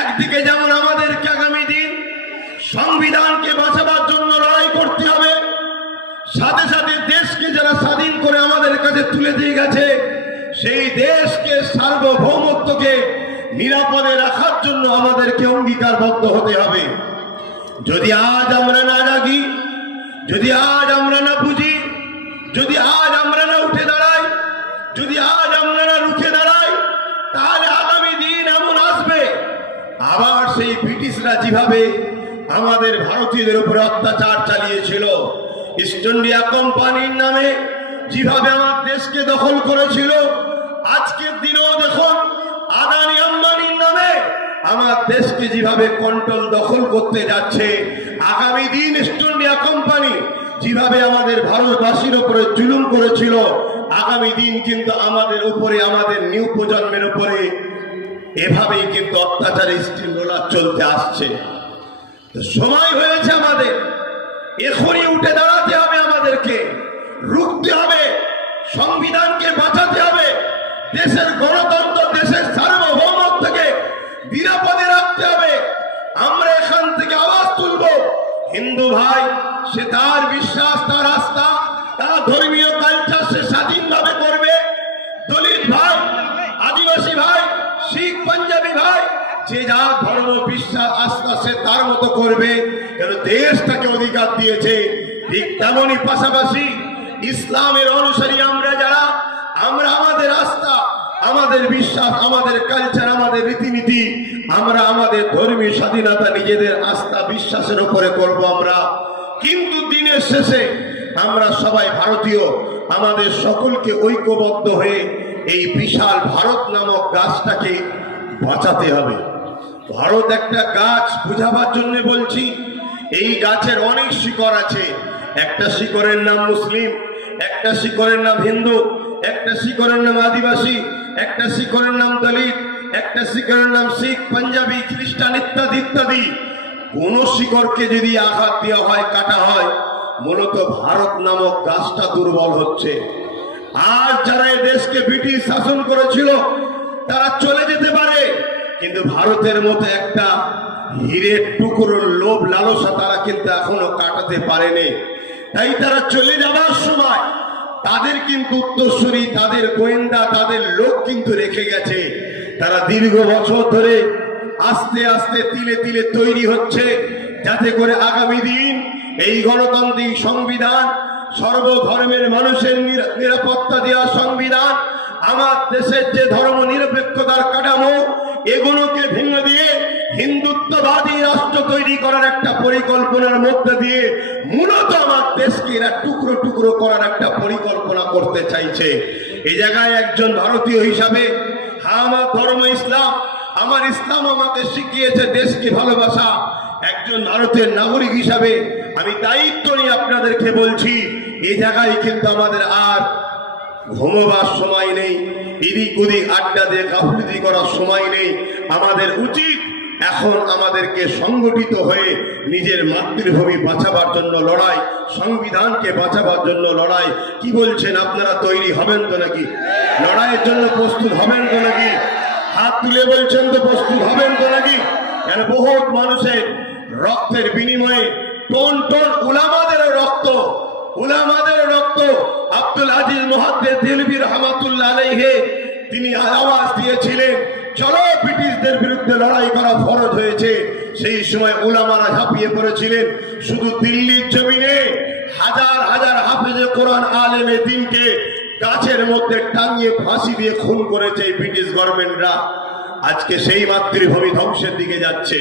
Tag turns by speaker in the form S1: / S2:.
S1: একদিকে যেমন আমাদেরকে আগামী দিন সংবিধানকে বাঁচাবার জন্য লড়াই করতে হবে, সাথে সাথে দেশকে যারা স্বাধীন করে আমাদের কাছে তুলে দিয়ে গেছে, সেই দেশকে সার্বভৌমত্বকে নিরাপদে রাখার জন্য আমাদেরকে অঙ্গীকারবদ্ধ হতে হবে। যদি আজ আমরা না জাগি, যদি আজ আমরা না বুঝি, যদি আজ আমরা না উঠে দাঁড়াই, যদি আজ আমরা না রুখে দাঁড়াই তাহলে আগামী দিন এমন আসবে আবার সেই ব্রিটিশরা যেভাবে আমাদের ভারতীয়দের উপরে অত্যাচার চালিয়েছিল ইস্ট ইন্ডিয়া কোম্পানির নামে যেভাবে আমার দেশকে দখল করেছিল, আজকের দিনেও দেখুন, আদানি আম্বানির নামে আমার দেশকে যেভাবে কন্ট্রোল দখল করতে যাচ্ছে, আগামী দিন ইস্ট ইন্ডিয়া কোম্পানি যেভাবে আমাদের ভারতবাসীর উপরে জুলুম করেছিল, আগামী দিন কিন্তু আমাদের উপরে, আমাদের নিউ প্রজন্মের উপরে এভাবেই কিন্তু অত্যাচারের স্টিম রোলার চলতে আসছে। সময় হয়েছে আমাদের। এখনই উঠে দাঁড়াতে হবে আমাদেরকে। রুখতে হবে। সংবিধানকে বাঁচাতে হবে। দেশের গণতন্ত্র, দেশের সার্বভৌমত্বকে নিরাপদে রাখতে হবে। আমরা এখান থেকে আওয়াজ তুলব। হিন্দু ভাই, সে তার বিশ্বাস, তার যে যার ধর্ম বিশ্বাস আস্থা সে তার মতো করবে। কেন দেশ তাকে অধিকার দিয়েছে। ঠিক তেমনই পাশাপাশি ইসলামের অনুসারী আমরা যারা, আমরা আমাদের আস্থা, আমাদের বিশ্বাস, আমাদের কালচার আমাদের রীতিনীতি, আমরা আমাদের ধর্মীয় স্বাধীনতা নিজেদের আস্থা বিশ্বাসের উপরে করব আমরা। কিন্তু দিনের শেষে আমরা সবাই ভারতীয়, আমাদের সকলকে ঐক্যবদ্ধ হয়ে এই বিশাল ভারত নামক গাছটাকে বাঁচাতে হবে। ভারত একটা গাছ বুঝাবার জন্য বলছি, এই গাছের অনেক শিকড় আছে। একটা শিকড়ের নাম মুসলিম, একটা শিকড়ের নাম হিন্দু, একটা শিকড়ের নাম আদিবাসী, একটা শিকড়ের নাম দলিত, একটা শিকড়ের নাম শিখ, পাঞ্জাবি, খ্রিস্টান ইত্যাদি ইত্যাদি। কোন শিকড়কে যদি আঘাত দেওয়া হয়, কাটা হয়, মূলত ভারত নামক গাছটা দুর্বল হচ্ছে। আর যারা এই দেশকে ব্রিটিশ শাসন করেছিল, তারা চলে কিন্তু ভারতের মতো একটা হীরের টুকরোর লোভ লালসা তারা কিন্তু এখনও কাটাতে পারেনি। তাই তারা চলে যাবার সময় তাদের কিন্তু উত্তরসূরি, তাদের গোয়েন্দা, তাদের লোক কিন্তু রেখে গেছে। তারা দীর্ঘ বছর ধরে আস্তে আস্তে তিলে তিলে তৈরি হচ্ছে যাতে করে আগামী দিন এই গণতান্ত্রিক সংবিধান, সর্বধর্মের মানুষের নিরা- নিরাপত্তা দেওয়া সংবিধান, আমার দেশের যে ধর্ম নিরপেক্ষতার কাঠামো এগুলোকে ভেঙে দিয়ে হিন্দুত্ববাদী রাষ্ট্র তৈরি করার একটা পরিকল্পনার মধ্যে দিয়ে মূলত আমার দেশকে এরা টুকরো টুকরো করার একটা পরিকল্পনা করতে চাইছে। এই জায়গায় একজন ভারতীয় হিসাবে হ্যাঁ আমার ধর্ম ইসলাম, আমার ইসলাম আমাকে শিখিয়েছে দেশকে ভালোবাসা। একজন ভারতের নাগরিক হিসাবে আমি দায়িত্ব নিয়ে আপনাদেরকে বলছি এই জায়গায় কিন্তু আমাদের আর ঘুমোবার সময় নেই এদিক ওদিক আড্ডা দিয়ে গাফলতি করার সময় নেই। আমাদের উচিত এখন আমাদেরকে সংগঠিত হয়ে নিজের মাতৃভূমি বাঁচাবার জন্য লড়াই, সংবিধানকে বাঁচাবার জন্য লড়াই। কি বলছেন, আপনারা তৈরি হবেন তো নাকি? লড়াইয়ের জন্য প্রস্তুত হবেন তো নাকি? হাত তুলে বলছেন তো প্রস্তুত হবেন তো নাকি? কেন বহুত মানুষের রক্তের বিনিময়ে টন টন উলামাদের রক্ত উলামাদের রক্ত। আব্দুল আজিজ মহাদ্দের দিলবি রহমাতুল্লাহ আলাইহে, তিনি আওয়াজ দিয়েছিলেন, চলো ব্রিটিশদের বিরুদ্ধে লড়াই করা ফরজ হয়েছে। সেই সময় উলামারা ঝাঁপিয়ে পড়েছিলেন, শুধু দিল্লির জমিনে হাজার হাজার হাফেজে কোরআন আলেমে দিনকে গাছের মধ্যে টাঙিয়ে ফাঁসি দিয়ে খুন করেছে ব্রিটিশ গভর্নমেন্টরা। আজকে সেই মাতৃভূমি ধ্বংসের দিকে যাচ্ছে।